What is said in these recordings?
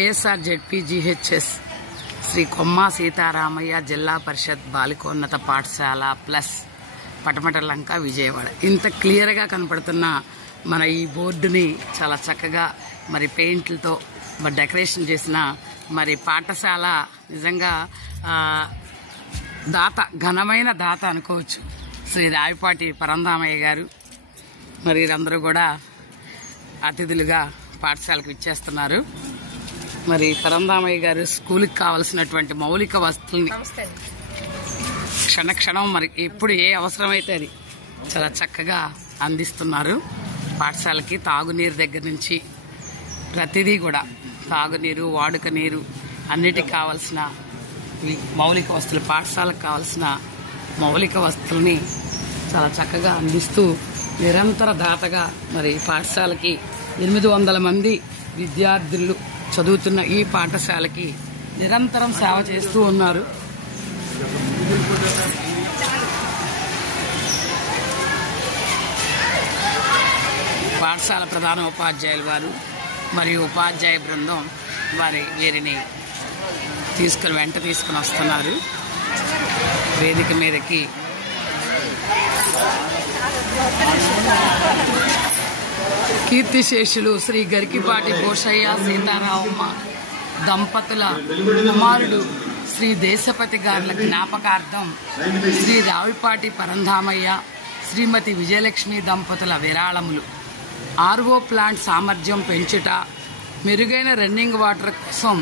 KSR జెడ్పీజీహెచ్ఎస్ Shri కొమ్మా Sitaramayya జిల్లా పరిషత్ బాలికోన్నత పాఠశాల plus పటమటలంక Vijayawada. ఇంత క్లియర్గా కనపడుతున్న మన ఈ బోర్డుని చాలా చక్కగా మరి పెయింట్లతో మరి డెకరేషన్ చేసిన మరి పాఠశాల నిజంగా దాత, ఘనమైన దాత అనుకోవచ్చు. శ్రీ రావిపాటి పరంధామయ్య గారు మరి వీరందరూ కూడా అతిథులుగా పాఠశాలకు ఇచ్చేస్తున్నారు. మరి పరంధామయ్య గారు స్కూల్కి కావలసినటువంటి మౌలిక వస్తువుల్ని క్షణక్షణం మరి ఎప్పుడు ఏ అవసరమైతే అది చాలా చక్కగా అందిస్తున్నారు. పాఠశాలకి తాగునీరు దగ్గర నుంచి ప్రతిదీ కూడా తాగునీరు, వాడుక నీరు, అన్నిటికి కావాల్సిన మౌలిక వస్తువులు, పాఠశాలకు కావాల్సిన మౌలిక వస్తువుల్ని చాలా చక్కగా అందిస్తూ నిరంతర దాతగా మరి పాఠశాలకి 800 మంది విద్యార్థులు చదువుతున్న ఈ పాఠశాలకి నిరంతరం సేవ చేస్తూ ఉన్నారు. పాఠశాల ప్రధాన ఉపాధ్యాయులు వారు మరియు ఉపాధ్యాయ బృందం వీరిని వెంట తీసుకుని వస్తున్నారు. వేదిక మీదకి కీర్తిశేషులు శ్రీ గరికిపాటి భూషయ్య సీతారామమ్మ దంపతుల కుమారుడు శ్రీ దేశపతి గారుల జ్ఞాపకార్థం శ్రీ రావిపాటి పరంధామయ్య శ్రీమతి విజయలక్ష్మి దంపతుల విరాళములు, ఆర్ఓ ప్లాంట్ సామర్థ్యం పెంచుట, మెరుగైన రన్నింగ్ వాటర్ కోసం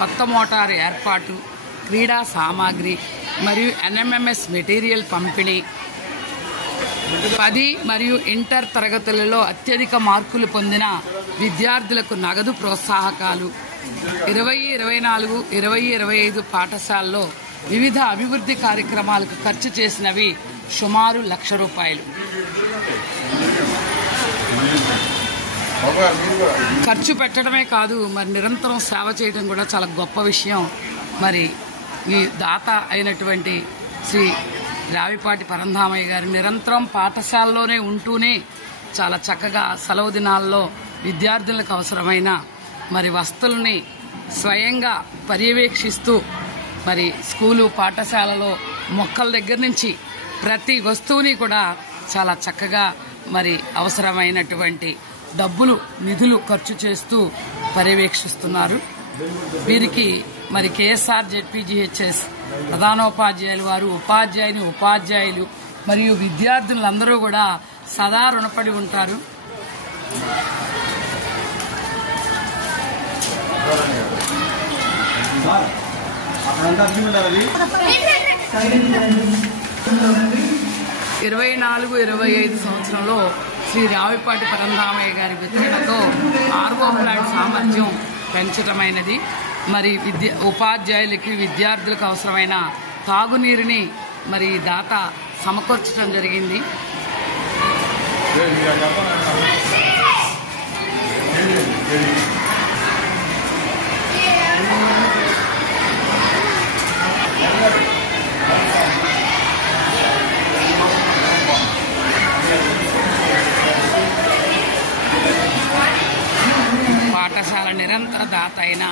కొత్త మోటారు ఏర్పాటు, క్రీడా సామాగ్రి మరియు ఎన్ఎంఎంఎస్ మెటీరియల్ పంపిణీ, 10 మరియు ఇంటర్ తరగతులలో అత్యధిక మార్కులు పొందిన విద్యార్థులకు నగదు ప్రోత్సాహకాలు, 2024, 2025 పాఠశాలలో వివిధ అభివృద్ధి కార్యక్రమాలకు ఖర్చు చేసినవి సుమారు ₹1,00,000. ఖర్చు పెట్టడమే కాదు, మరి నిరంతరం సేవ చేయడం కూడా చాలా గొప్ప విషయం. మరి ఈ దాత అయినటువంటి శ్రీ రావిపాటి పరంధామయ్య గారు నిరంతరం పాఠశాలలోనే ఉంటూనే చాలా చక్కగా సెలవు దినాల్లో విద్యార్థులకు అవసరమైన మరి వస్తువుల్ని స్వయంగా పర్యవేక్షిస్తూ మరి స్కూలు పాఠశాలలో మొక్కల దగ్గర నుంచి ప్రతి వస్తువుని కూడా చాలా చక్కగా మరి అవసరమైనటువంటి డబ్బులు, నిధులు ఖర్చు చేస్తూ పర్యవేక్షిస్తున్నారు. వీరికి మరి కేఎస్ఆర్ జెడ్పీజీహెచ్ఎస్ ప్రధానోపాధ్యాయులు వారు, ఉపాధ్యాయులు మరియు విద్యార్థులందరూ కూడా సదా రుణపడి ఉంటారు. ఈ 24-25 సంవత్సరంలో శ్రీ రావిపాటి పరంధామయ్య గారి విత్తనతో ఆర్ఓ ప్లాంట్ సామర్థ్యం పెంచటమైనది. మరి ఉపాధ్యాయులకి, విద్యార్థులకు అవసరమైన తాగునీరుని మరి దాత సమకూర్చడం జరిగింది. పాఠశాల నిరంతర దాత అయిన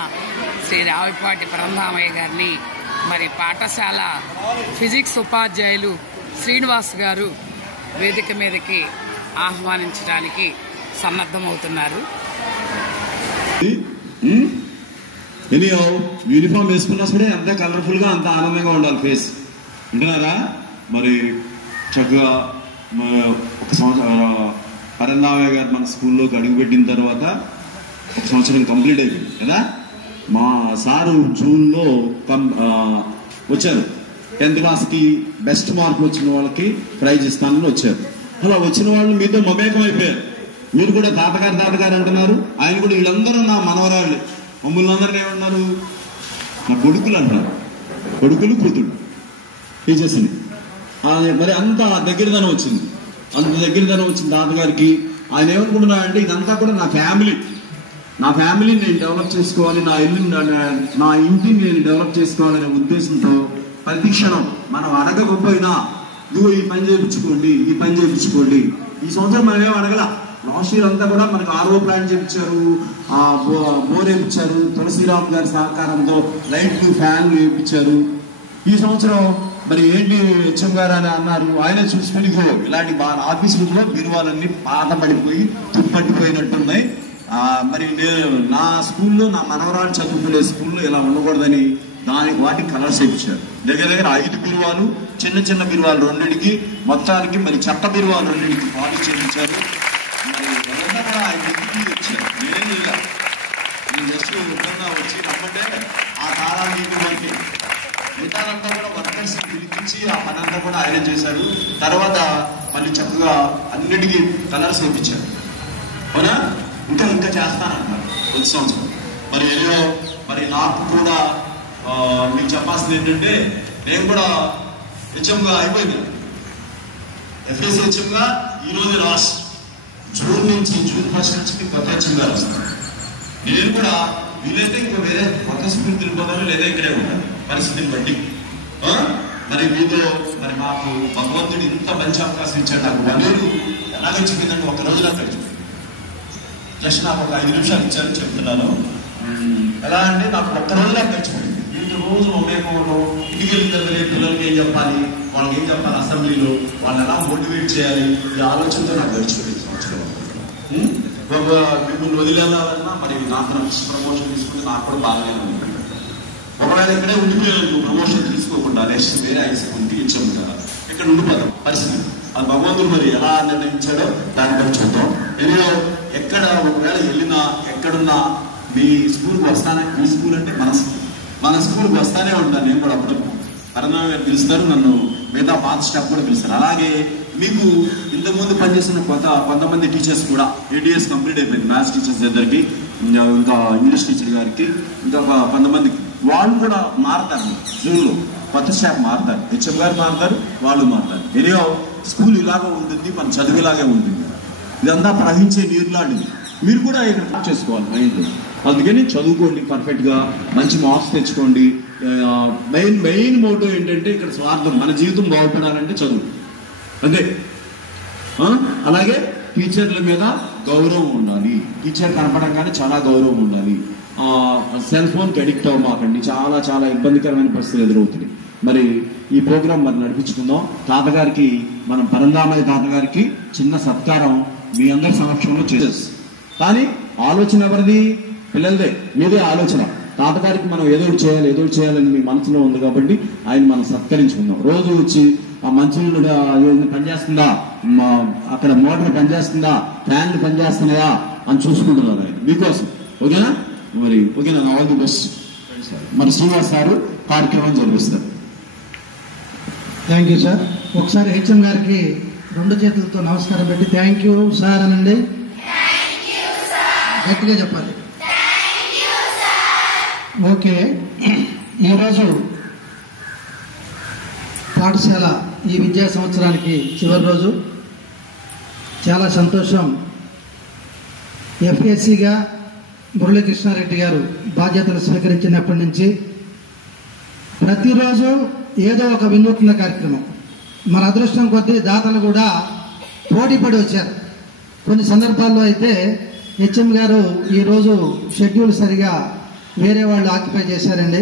శ్రీ రావిపాటి పరంధామయ్య గారిని మరి పాఠశాల ఫిజిక్స్ ఉపాధ్యాయులు శ్రీనివాస్ గారు వేదిక మీదకి ఆహ్వానించడానికి సన్నద్ధమవుతున్నారు. యూనిఫామ్ వేసుకున్నా సరే అంత కలర్ఫుల్ గా, అంత ఆనందంగా ఉండాలి ఫేస్. వింటున్నారా? మరి చక్కగా ఒక సంవత్సరం పరంధామయ్య గారు మన స్కూల్లోకి అడుగుపెట్టిన తర్వాత 1 సంవత్సరం కంప్లీట్ అయిపోయింది కదా. మా సారు జూన్లో వచ్చారు. 10th క్లాస్కి బెస్ట్ మార్క్ వచ్చిన వాళ్ళకి ప్రైజ్ ఇస్తానని వచ్చారు. అలా వచ్చిన వాళ్ళు మీతో మమేకం అయిపోయారు. మీరు కూడా తాతగారు అంటున్నారు. ఆయన కూడా వీళ్ళందరూ నా మనవరాళ్ళు, మమ్మల్ని అందరినీ ఏమన్నారు, నా కొడుకులు అంటారు. కొడుకులు, కూతుళ్ళు టీచర్స్ని. మరి అంత దగ్గరదనం వచ్చింది, తాతగారికి. ఆయన ఏమనుకుంటున్నారంటే ఇదంతా కూడా నా ఫ్యామిలీని నేను డెవలప్ చేసుకోవాలి, నా ఇంటిని నేను డెవలప్ చేసుకోవాలనే ఉద్దేశంతో ప్రతి క్షణం మనం అడగకపోయినా ఇదిగో ఈ పని చేయించుకోండి. ఈ సంవత్సరం మనం ఏం అడగల, లాస్ట్ ఇయర్ అంతా కూడా మనకు ఆర్ఓ ప్లాంట్ చేయించారు, బోర్ వేయించారు, తులసిరామ్ గారి సహకారంతో లైట్లు ఫ్యాన్లు వేయించారు. ఈ సంవత్సరం మరి ఏంటి హెచ్ఎం గారు అని అన్నారు, ఆయన చూసుకుని ఇలాంటి ఆఫీసులో బీరువాలన్నీ పాత పడిపోయి తుప్పట్టిపోయినట్టున్నాయి. మరి నేను నా స్కూల్లో నా మనవరాలు చదువుకునే స్కూల్లో ఇలా ఉండకూడదని వాటికి కలర్స్ వేయించారు. దగ్గర దగ్గర 5 బీరువాలు, చిన్న చిన్న బీరువాలు 2కి, మొత్తానికి మరి చెత్త బీరువాలు 2కి పాలిష్ చేయించారు. మరి ఎవరన్నా కూడా ఆయన వచ్చారు, నేనేం చేయాలి, నేను జస్ట్ ఎప్పుడన్నా వచ్చి రమ్మంటే ఆ తాళాలు నీకు మిగతాదంతా కూడా వర్కర్స్ పిలిపించి ఆ పని అంతా కూడా ఆయన చేశారు. తర్వాత మళ్ళీ చక్కగా అన్నిటికీ కలర్స్ వేయించారు. అవునా, ఇంకా చేస్తానంటారు ప్రతి సంవత్సరం. మరి ఎన్నో మరి నాకు కూడా మీకు చెప్పాల్సింది ఏంటంటే, నేను కూడా హెచ్ఎంగా అయిపోయింది. ఎఫ్ఎస్ హెచ్ఎంగా ఈరోజు లాస్ట్ జూన్ 1 నుంచి కొత్త హెచ్ఎం గారు వస్తారు. నేను కూడా వీలైతే ఇంకా వేరే కొత్త స్కూల్ తిరిగిపోతాను, లేదా ఇక్కడే ఉంటాను పరిస్థితిని బట్టి. మరి మీతో మరి మాకు భగవంతుడు ఇంత మంచి అవకాశం ఇచ్చాడు. నాకు 1 year ఎలాగ చెప్పిందంటే ఒక రోజు నాకు గడిచిపోయింది. జస్ట్ నాకు ఒక 5 నిమిషాలు ఇచ్చారని చెప్తున్నాను. ఎలా అంటే నాకు ఒక్క రోజు నాకు గడిచిపోయింది. ఇంత రోజు మేము ఇంటికి వెళ్ళిన తర్వాత పిల్లలకి ఏం చెప్పాలి, వాళ్ళకి ఏం చెప్పాలి, అసెంబ్లీలో వాళ్ళని ఎలా మోటివేట్ చేయాలి, ఈ ఆలోచనతో నాకు గడిచిపోయింది సంవత్సరం. మిమ్మల్ని వదిలేయాలన్నా మరి నాకు ప్రమోషన్ తీసుకుంటే నాకు కూడా బాగానే ఉంది. ఒకవేళ ఇక్కడే ఉండిపోయాను ప్రమోషన్ తీసుకోకుండా నెక్స్ట్ వేరే హై స్కూల్కి ఇచ్చాము కదా, ఇక్కడ ఉండిపోతాం పరిస్థితి. అది భగవంతుడు మరి ఎలా నిర్ణయించాడో దాన్ని బట్టి చూద్దాం. ఎన్నో ఎక్కడ ఒకవేళ వెళ్ళినా ఎక్కడున్నా మీ స్కూల్కి వస్తానే, మీ స్కూల్ అంటే మన స్కూల్కి వస్తానే ఉంటాను. నేను కూడా అప్పుడప్పుడు అరుణారావు గారు పిలుస్తారు, నన్ను మిగతా పాత స్టాఫ్ కూడా పిలుస్తారు. అలాగే మీకు ఇంతకుముందు పనిచేస్తున్న కొంతమంది టీచర్స్ కూడా ADS కంప్లీట్ అయిపోయింది. మ్యాథ్స్ టీచర్స్ ఇద్దరికి, ఇంకా ఇంగ్లీష్ టీచర్ గారికి, ఇంకా కొంతమందికి వాళ్ళు కూడా మారుతారు. జూన్లో కొత్త స్టాఫ్ మారుతారు, హెచ్ఎం గారు మారుతారు, వాళ్ళు మారుతారు. ఎనియో స్కూల్ ఇలాగే ఉంటుంది, మన చదువులాగే ఉంటుంది. ఇదంతా ప్రవహించే నీరు లాంటిది. మీరు కూడా ఇక్కడ చేసుకోవాలి మైండ్లో. అందుకని చదువుకోండి, పర్ఫెక్ట్గా మంచి మార్క్స్ తెచ్చుకోండి. మెయిన్ మోటో ఏంటంటే ఇక్కడ స్వార్థం, మన జీవితం బాగుపడాలంటే చదువు అంతే. అలాగే టీచర్ల మీద గౌరవం ఉండాలి, టీచర్ కనపడంగానే చాలా గౌరవం ఉండాలి. సెల్ ఫోన్కి అడిక్ట్ అవ్వమాకండి, చాలా చాలా ఇబ్బందికరమైన పరిస్థితులు ఎదురవుతుంది. మరి ఈ ప్రోగ్రాం మరి నడిపించుకుందాం. తాతగారికి, మనం పరంధామయ్య తాతగారికి చిన్న సత్కారం మీ అందరి సమక్షంలో చేసేసి, కానీ ఆలోచన ఎవరిది? పిల్లలదే, మీదే ఆలోచన. తాతగారికి మనం ఏదో చేయాలని మీ మనసులో ఉంది కాబట్టి ఆయన మనం సత్కరించుకుందాం. రోజు వచ్చి ఆ మంచినీళ్ళు పనిచేస్తుందా, అక్కడ మోటార్ పనిచేస్తుందా, ఫ్యాన్లు పనిచేస్తున్నాయా అని చూసుకుంటున్నారు ఆయన మీకోసం. ఓకేనా? మరి ఓకేనా? All the best. మరి శ్రీనివాస్ సారు కార్యక్రమం జరిపిస్తారు. Thank you sir. ఒకసారి హెచ్ఎం గారికి 2 చేతులతో నమస్కారం పెట్టి థ్యాంక్ యూ సార్ అనండి. గట్టిగా చెప్పాలి. ఓకే, ఈరోజు పాఠశాల ఈ విద్యా సంవత్సరానికి చివరి రోజు. చాలా సంతోషం. ఎఫ్ఎస్సిగా మురళీకృష్ణారెడ్డి గారు బాధ్యతలు స్వీకరించినప్పటి నుంచి ప్రతిరోజు ఏదో ఒక వినూత్న కార్యక్రమం. మన అదృష్టం కొద్దీ దాతలు కూడా పోటీపడి వచ్చారు. కొన్ని సందర్భాల్లో అయితే హెచ్ఎం గారు ఈరోజు షెడ్యూల్ సరిగా వేరే వాళ్ళు ఆక్యుపై చేశారండి,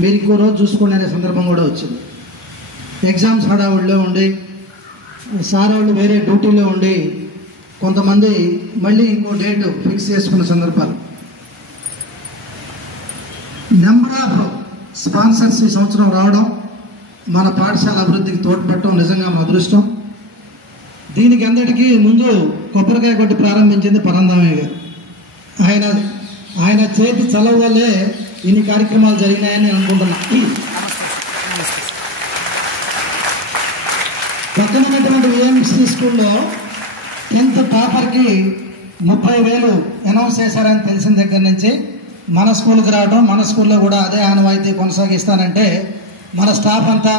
మీరు ఇంకో రోజు చూసుకోండి అనే సందర్భం కూడా వచ్చింది. ఎగ్జామ్స్ హడావుడిలో ఉండి సార్ వాళ్ళు వేరే డ్యూటీలో ఉండి కొంతమంది మళ్ళీ ఇంకో డేట్ ఫిక్స్ చేసుకున్న సందర్భాలు. నెంబర్ ఆఫ్ స్పాన్సర్స్ ఈ సంవత్సరం రావడం, మన పాఠశాల అభివృద్ధికి తోడ్పడటం నిజంగా మన అదృష్టం. దీనికి అందరికీ ముందు కొబ్బరికాయ కొట్టి ప్రారంభించింది పరంధామయ్య గారు. ఆయన చేతి చలవ వల్లే ఇన్ని కార్యక్రమాలు జరిగినాయని నేను అనుకుంటున్నా. పక్కనటువంటి విఎంసీ స్కూల్లో 10th టాపర్కి 30,000 అనౌన్స్ చేశారని తెలిసిన దగ్గర నుంచి మన స్కూల్కి రావడం, మన స్కూల్లో కూడా అదే ఆనవాయితీ కొనసాగిస్తానంటే మన స్టాఫ్ అంతా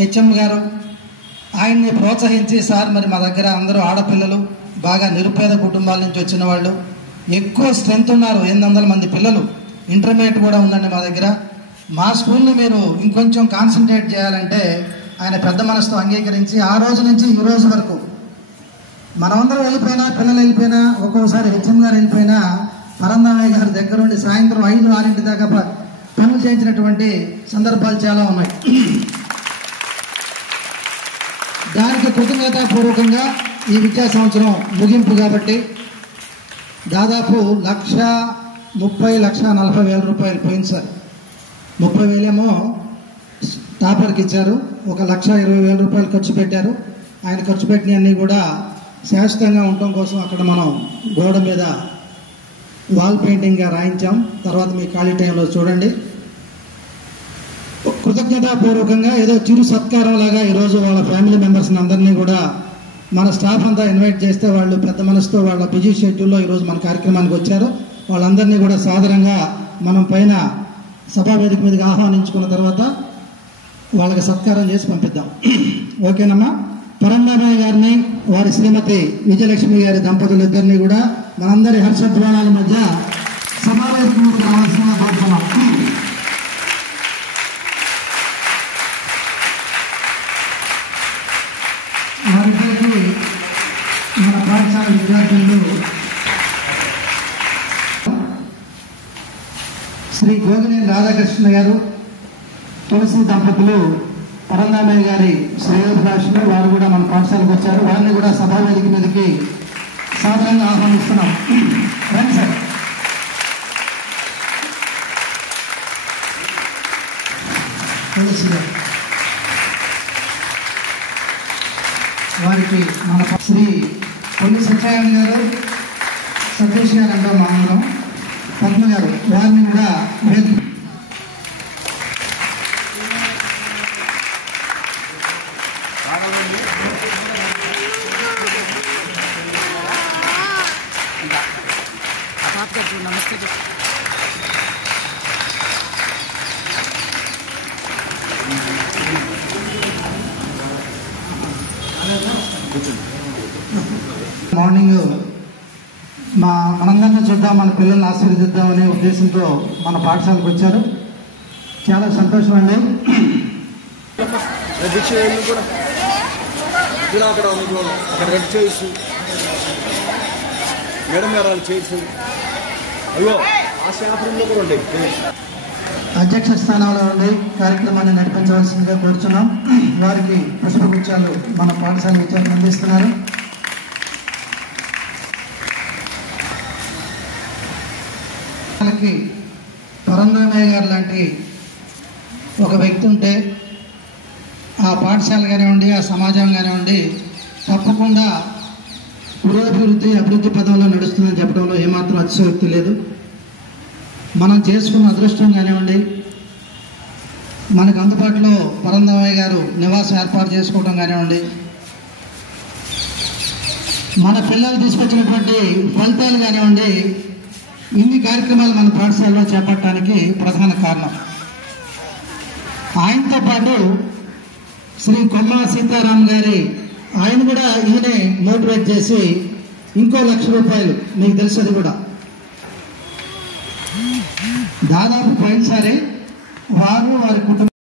హెచ్ఎం గారు ఆయన్ని ప్రోత్సహించి, సార్ మరి మా దగ్గర అందరూ ఆడపిల్లలు, బాగా నిరుపేద కుటుంబాల నుంచి వచ్చిన వాళ్ళు, ఎక్కువ స్ట్రెంత్ ఉన్నారు, 800 మంది పిల్లలు, ఇంటర్మీడియట్ కూడా ఉందండి మా దగ్గర, మా స్కూల్ని మీరు ఇంకొంచెం కాన్సన్ట్రేట్ చేయాలంటే ఆయన పెద్ద మనసుతో అంగీకరించి ఆ రోజు నుంచి ఈ రోజు వరకు మనమందరం వెళ్ళిపోయినా, పిల్లలు వెళ్ళిపోయినా, ఒక్కోసారి హెచ్ఎం గారు వెళ్ళిపోయినా పరంధామయ్య గారి దగ్గర నుండి సాయంత్రం 5-6 దాకా పనులు చేయించినటువంటి సందర్భాలు చాలా ఉన్నాయి. దానికి కృతజ్ఞతాపూర్వకంగా ఈ విద్యా సంవత్సరం ముగింపు కాబట్టి దాదాపు 1,30,40,000 రూపాయలు పోయింది సార్. 30,000 ఏమో టాపర్కి ఇచ్చారు, 1,20,000 రూపాయలు ఖర్చు పెట్టారు. ఆయన ఖర్చు పెట్టినవన్నీ కూడా శాశ్వతంగా ఉండటం కోసం అక్కడ మనం గోడ మీద వాల్ పెయింటింగ్గా రాయించాం. తర్వాత మీ ఖాళీ టైంలో చూడండి. కృతజ్ఞతాపూర్వకంగా ఏదో చిరు సత్కారం లాగా ఈరోజు వాళ్ళ ఫ్యామిలీ మెంబర్స్ని అందరినీ కూడా మన స్టాఫ్ అంతా ఇన్వైట్ చేస్తే వాళ్ళు పెద్ద మనసుతో వాళ్ళ బిజీ షెడ్యూల్లో ఈరోజు మన కార్యక్రమానికి వచ్చారు. వాళ్ళందరినీ కూడా సాదరంగా మనం పైన సభావేదిక మీదకి ఆహ్వానించుకున్న తర్వాత వాళ్ళకి సత్కారం చేసి పంపిద్దాం. ఓకేనమ్మా. పరంధామయ్య గారిని, వారి శ్రీమతి విజయలక్ష్మి గారి దంపతులిద్దరినీ కూడా మనందరి హర్షధ్వానాల మధ్య సభావేదిక మీదకి రావాల్సిందిగా కోరుతున్నాం. వారిద్దరికి మన పాఠశాల విద్యార్థులు శ్రీ గోగినేని రాధాకృష్ణ గారు, తులసి దంపతులు పరంధామయ్య గారి శ్రేయోభిలాషులు. వారు కూడా మన పాఠశాలకు వచ్చారు. వారిని కూడా సభావేదిక మీదకి సాధారణంగా ఆహ్వానిస్తున్నాం. రండి సార్. తులసి గారు, వారికి మన శ్రీ పొల్లి సత్యాయన్ గారు, సతీష్ గారు అంటాం మామూలు, పద్మ గారు, వారిని కూడా వేదిక నమస్తే. మార్నింగ్ మనందరినీ చూద్దాం, మన పిల్లల్ని ఆశీర్వదిద్దాం అనే ఉద్దేశంతో మన పాఠశాలకు వచ్చారు. చాలా సంతోషం అండి. అధ్యక్ష స్థానంలో ఉండి కార్యక్రమాన్ని నడిపించవలసిందిగా కోరుచున్నాం. వారికి పుష్పగుచ్చాలు మన పాఠశాల విద్యార్థులు అందిస్తున్నారు. పరంధామయ్య గారు లాంటి ఒక వ్యక్తి ఉంటే ఆ పాఠశాల కానివ్వండి, ఆ సమాజం కానివ్వండి తప్పకుండా అభివృద్ధి పదంలో నడుస్తుందని చెప్పడంలో ఏమాత్రం అతిశయోక్తి లేదు. మనం చేసుకున్న అదృష్టం కానివ్వండి, మనకు అందుబాటులో పరంధామయ్య గారు నివాసం ఏర్పాటు చేసుకోవడం కానివ్వండి, మన పిల్లలు తీసుకొచ్చినటువంటి ఫలితాలు కానివ్వండి, ఇన్ని కార్యక్రమాలు మన పాఠశాలలో చేపట్టడానికి ప్రధాన కారణం. ఆయనతో పాటు శ్రీ కొమ్మా సీతారాం గారి ఆయన కూడా ఈయనే మోటివేట్ చేసి ఇంకో 1,00,000 రూపాయలు, మీకు తెలుసు కూడా దాదాపు పోయినసారి వారు వారి కుటుంబం